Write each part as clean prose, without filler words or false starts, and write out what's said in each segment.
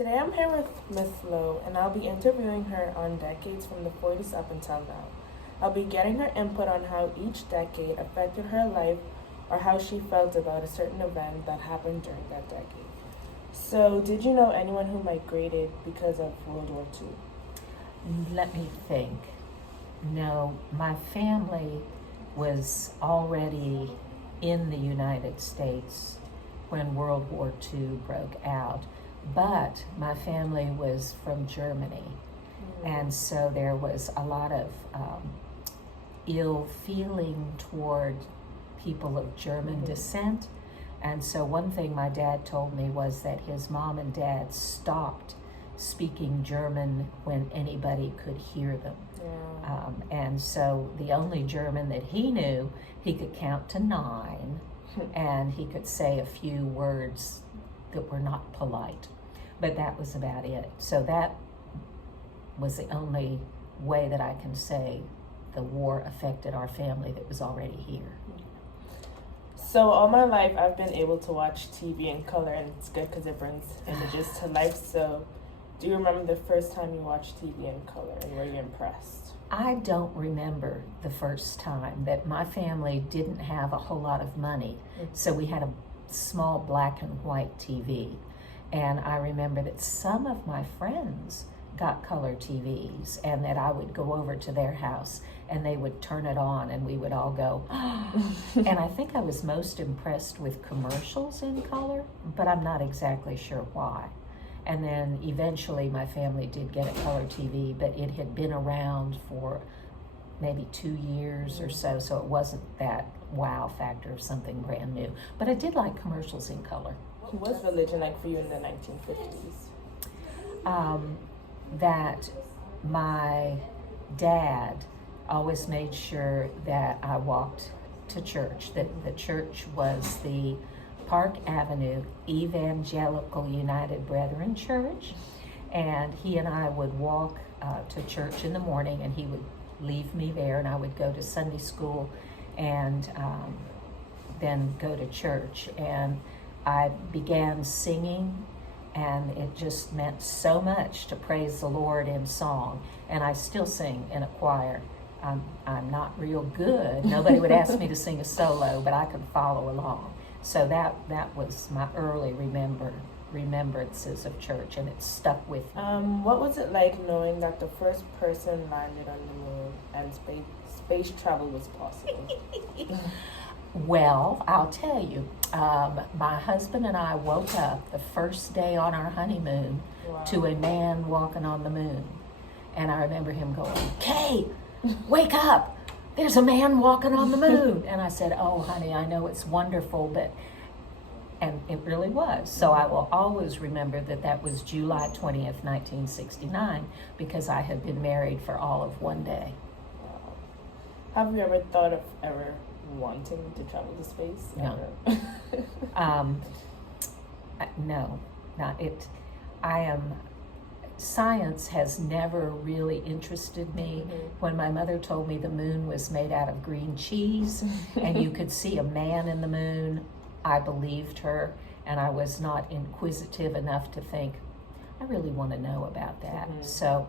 Today I'm here with Miss Lowe, and I'll be interviewing her on decades from the 40s up until now. I'll be getting her input on how each decade affected her life or how she felt about a certain event that happened during that decade. So, did you know anyone who migrated because of World War II? Let me think. No, my family was already in the United States when World War II broke out, but my family was from Germany, and so there was a lot of ill feeling toward people of German descent. And so one thing my dad told me was that his mom and dad stopped speaking German when anybody could hear them. And so the only German that he knew, he could count to 9 and he could say a few words that were not polite, but that was about it. So that was the only way that I can say the war affected our family that was already here. So all my life I've been able to watch TV in color, and it's good because it brings images to life. So do you remember the first time you watched TV in color, and were you impressed? I don't remember the first time. That my family didn't have a whole lot of money, so we had a small black and white TV. And I remember that some of my friends got color TVs, and that I would go over to their house and they would turn it on and we would all go, and I think I was most impressed with commercials in color, but I'm not exactly sure why. And then eventually my family did get a color TV, but it had been around for maybe 2 years or so it wasn't that wow factor of something brand new. But I did like commercials in color. What was religion like for you in the 1950s? That my dad always made sure that I walked to church, that the church was the Park Avenue Evangelical United Brethren Church, and he and I would walk to church in the morning, and he would leave me there, and I would go to Sunday school and then go to church. And I began singing, and it just meant so much to praise the Lord in song. And I still sing in a choir. I'm not real good. Nobody would ask me to sing a solo, but I could follow along. So that was my early remembrances of church, and it stuck with me. What was it like knowing that the first person landed on the moon and space travel was possible? Well, I'll tell you, my husband and I woke up the first day on our honeymoon to a man walking on the moon. And I remember him going, "Kay, wake up, there's a man walking on the moon." And I said, "Oh, honey, I know it's wonderful, but," and it really was. So I will always remember that was July 20th, 1969, because I had been married for all of one day. Have you ever thought of ever wanting to travel to space? No. No, not it. Science has never really interested me. When my mother told me the moon was made out of green cheese and you could see a man in the moon, I believed her, and I was not inquisitive enough to think, I really want to know about that. So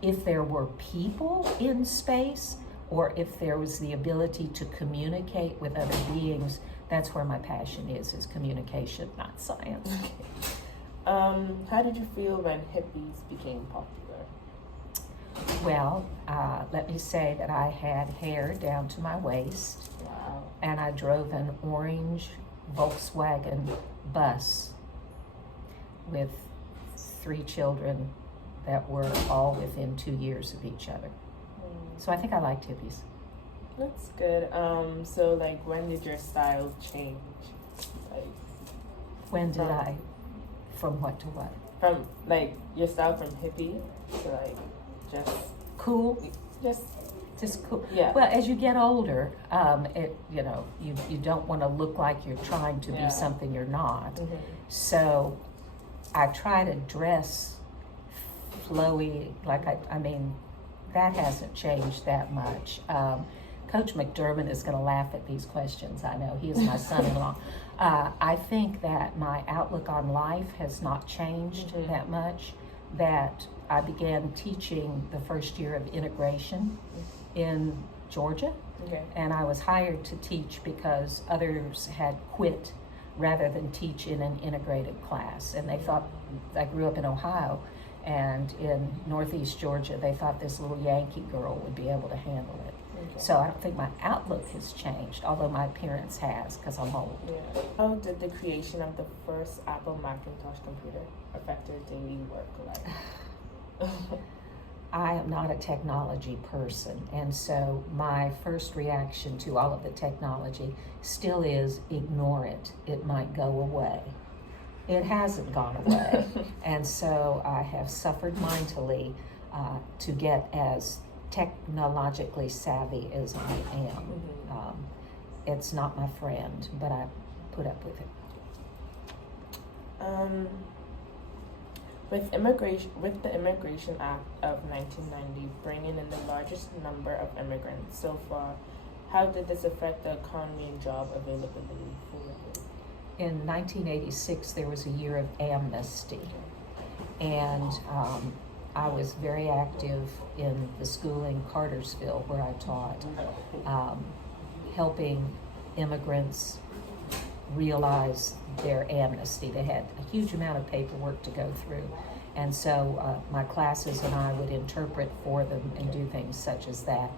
if there were people in space, or if there was the ability to communicate with other beings, that's where my passion is communication, not science. How did you feel when hippies became popular? Well, let me say that I had hair down to my waist. Wow. And I drove an orange Volkswagen bus with 3 children that were all within 2 years of each other. So I think I liked hippies. That's good. So like, when did your style change? Like, when did I? From what to what? From like your style from hippie to like just cool. Just cool. Yeah. Well, as you get older, you don't want to look like you're trying to be something you're not. So I try to dress flowy. Like I mean, that hasn't changed that much. Coach McDermott is going to laugh at these questions. I know he is my son-in-law. I think that my outlook on life has not changed that much. That I began teaching the first year of integration in Georgia, and I was hired to teach because others had quit rather than teach in an integrated class. And they thought, I grew up in Ohio, and in Northeast Georgia, they thought this little Yankee girl would be able to handle it. So I don't think my outlook has changed, although my appearance has, because I'm old. Yeah. How did the creation of the first Apple Macintosh computer affect your daily work life? I am not a technology person, and so my first reaction to all of the technology still is ignore it. It might go away. It hasn't gone away, and so I have suffered mightily to get as technologically savvy as I am. It's not my friend, but I put up with it. With the Immigration Act of 1990 bringing in the largest number of immigrants so far, how did this affect the economy and job availability for you? In 1986, there was a year of amnesty, and I was very active in the school in Cartersville where I taught, helping immigrants realize their amnesty. They had a huge amount of paperwork to go through, and so my classes and I would interpret for them and do things such as that.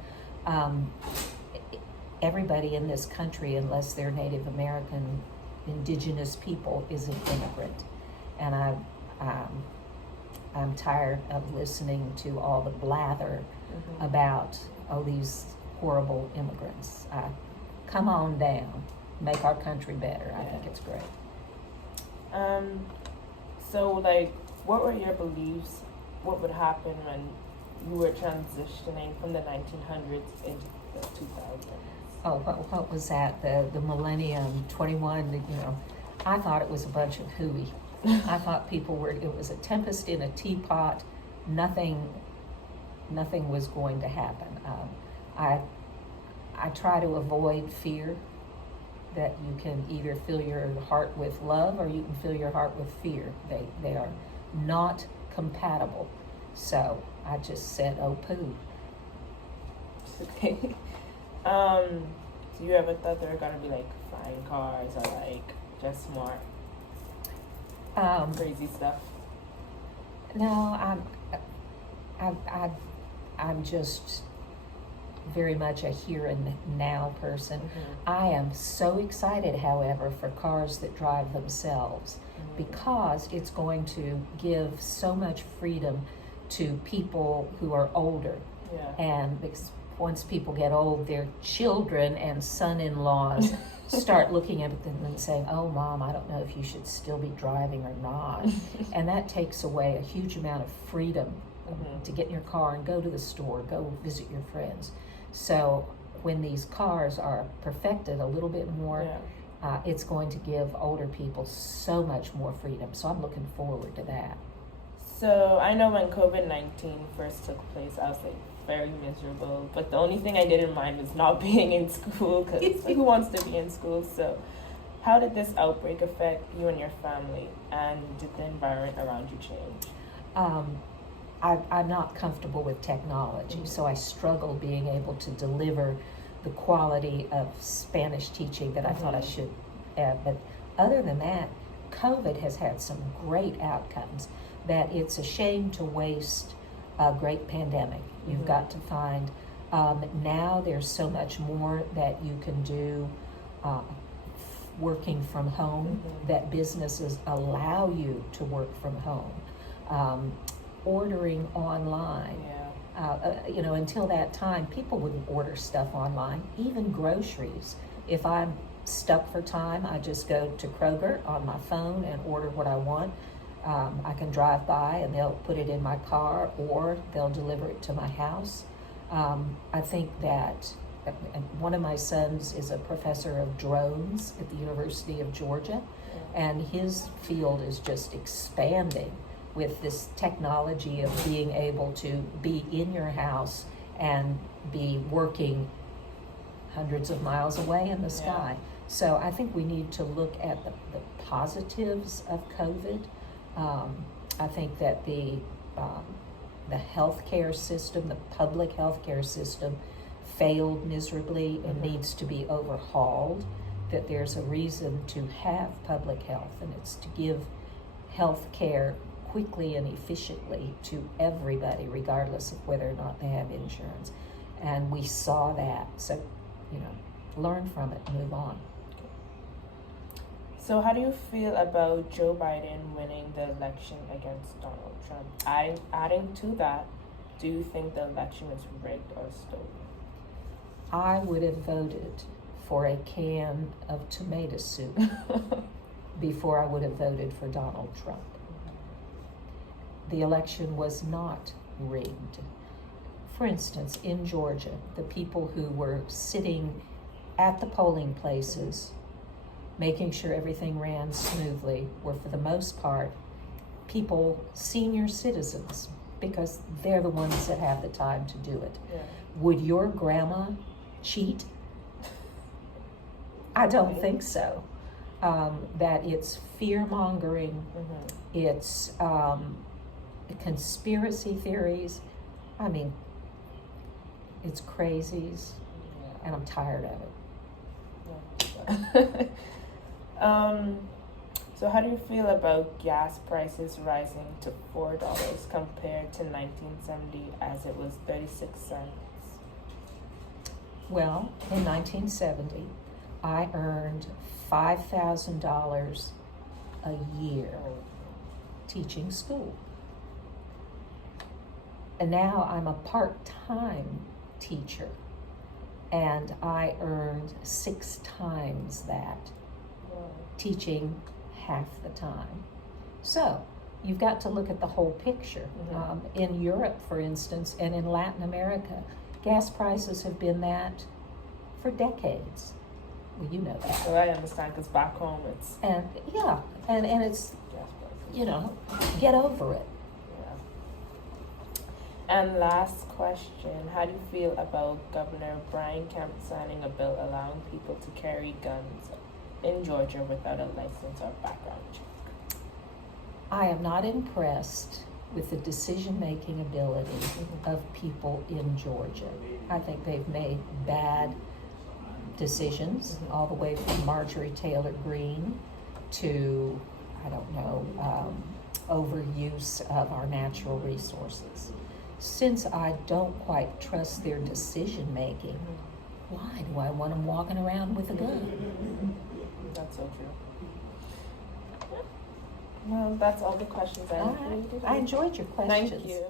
Everybody in this country, unless they're Native American, indigenous people, is an immigrant, and I'm tired of listening to all the blather about, these horrible immigrants. Come on down, make our country better. I think it's great. So, like, what were your beliefs? What would happen when you were transitioning from the 1900s into the 2000s? Oh, what was that? The Millennium 21, I thought it was a bunch of hooey. I thought it was a tempest in a teapot. Nothing was going to happen. I try to avoid fear, that you can either fill your heart with love or you can fill your heart with fear. They are not compatible. So I just said, oh, poo. Okay. So you ever thought there were gonna be like flying cars or like just more crazy stuff? No, I'm just very much a here and now person. I am so excited, however, for cars that drive themselves, because it's going to give so much freedom to people who are older. And because once people get old, their children and son-in-laws start looking at them and saying, oh, Mom, I don't know if you should still be driving or not. And that takes away a huge amount of freedom to get in your car and go to the store, go visit your friends. So when these cars are perfected a little bit more, it's going to give older people so much more freedom. So I'm looking forward to that. So I know when COVID-19 first took place, I was like very miserable. But the only thing I didn't mind was not being in school, because who wants to be in school? So how did this outbreak affect you and your family? And did the environment around you change? I'm not comfortable with technology, so I struggle being able to deliver the quality of Spanish teaching that I thought I should have. But other than that, COVID has had some great outcomes, that it's a shame to waste a great pandemic. You've got to find, now there's so much more that you can do working from home, that businesses allow you to work from home. Ordering online. Until that time, people wouldn't order stuff online, even groceries. If I'm stuck for time, I just go to Kroger on my phone and order what I want. I can drive by and they'll put it in my car, or they'll deliver it to my house. I think that one of my sons is a professor of drones at the University of Georgia, and his field is just expanding with this technology of being able to be in your house and be working hundreds of miles away in the Yeah. sky. So I think we need to look at the positives of COVID. I think that the healthcare system, the public healthcare system, failed miserably and needs to be overhauled. That there's a reason to have public health, and it's to give health care quickly and efficiently to everybody, regardless of whether or not they have insurance. And we saw that. So, learn from it, move on. So how do you feel about Joe Biden winning the election against Donald Trump? Adding to that, do you think the election is rigged or stolen? I would have voted for a can of tomato soup before I would have voted for Donald Trump. The election was not rigged. For instance, in Georgia, the people who were sitting at the polling places, making sure everything ran smoothly, were for the most part people, senior citizens, because they're the ones that have the time to do it. Yeah. Would your grandma cheat? I don't think so. That it's fear-mongering, it's conspiracy theories. I mean, it's crazies, and I'm tired of it. So how do you feel about gas prices rising to $4 compared to 1970 as it was 36 cents? Well, in 1970, I earned $5,000 a year teaching school. And now I'm a part-time teacher, and I earned 6 times that, teaching half the time. So you've got to look at the whole picture. In Europe, for instance, and in Latin America, gas prices have been that for decades. Well, you know that. So I understand, because back home it's And it's, gas prices. get over it. And last question, how do you feel about Governor Brian Kemp signing a bill allowing people to carry guns in Georgia without a license or background check? I am not impressed with the decision-making ability of people in Georgia. I think they've made bad decisions, all the way from Marjorie Taylor Greene to, overuse of our natural resources. Since I don't quite trust their decision-making, why do I want them walking around with a gun? That's so true. Well, that's all the questions I All have for you right. today. I enjoyed your questions. Thank you.